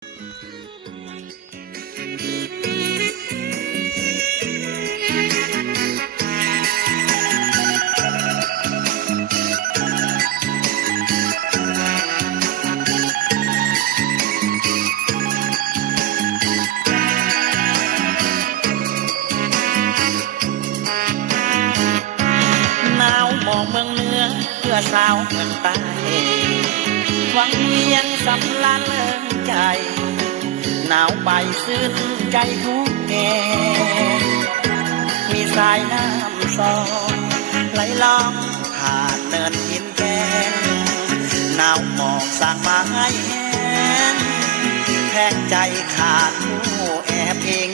หนาวมองเมืองเหนือเพื่อสาวเมืองใต้หวังเวียงสำลันเลิงใจหนาวไปซึ้งใจทุกแห่มีสายน้ำซองไหลล้อมผ่านเนินหินแกงหนาวหมอกสร้างมาให้แห้งแทงใจขาดผู้แอบอิง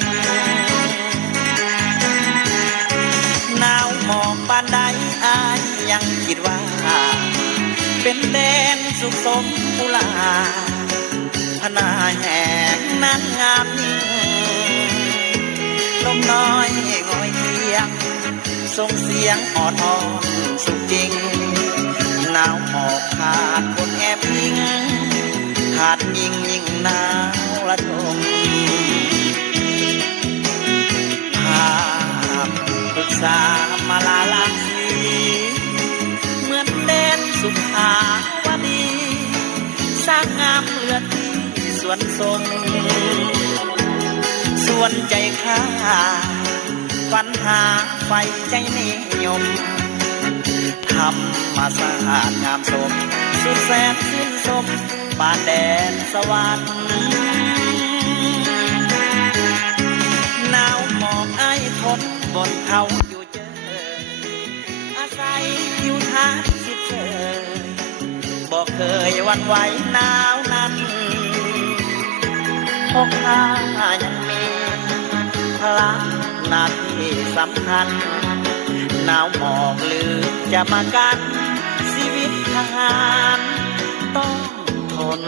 หนาวหมอกปานใดอายยังคิดว่าเป็นแดนสุขสมกุลาพนาแหงนั้นงามยิ่งลมน้อยงอยเคียงส่งเสียงอ่อนอ่อนสุขจริงหนาวหมอกขาดคนแอบยิงขาดยิ่งยิ่งหนาวละทมภาพปรึกษามาลาลาสีเหมือนเด่นสุขาวดีสร้างงามเหลือที่สวนทรงส่วนใจข้าปัญหาไฟใจนิยมธรรมศาสตร์งามสมสุดแสนชื่นชมป่านแดนสวรรค์หนาวหมอกไอทนบนเขาอยู่เจออาศัยอยู่ทางสิบเชยบอกเคยวันไหวหนาวนั้นพกพายังมีพลังหน้าที่สำคัญหนาวหมอกหรือจะมากันชีวิตทหารต้องทน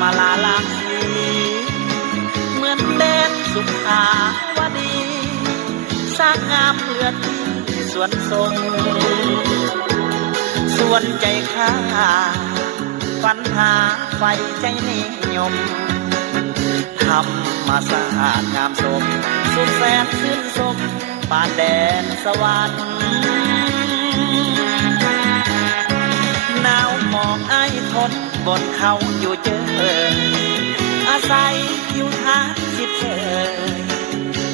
มาลาลาสีเหมือนเด่นสุขาวดีสร้างงามเหลือที่สวนทรงส่วนใจข้าปัญหาไฟใจนิยมธรรมศาสตร์งามสมสุดแสนชื่นชมป่านแดนสวรรค์หนาวหมอกไอทนบนเขาอยู่เจออาศัยอยู่ทางสิบเชย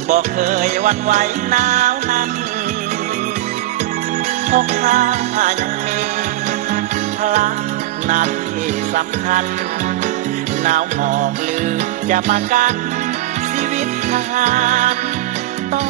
บอกเคยวันไหวหนาวนั้นพกพายังมีพลังหน้าที่สำคัญหนาวหมอกหรือจะมากันชีวิตทหารต้อง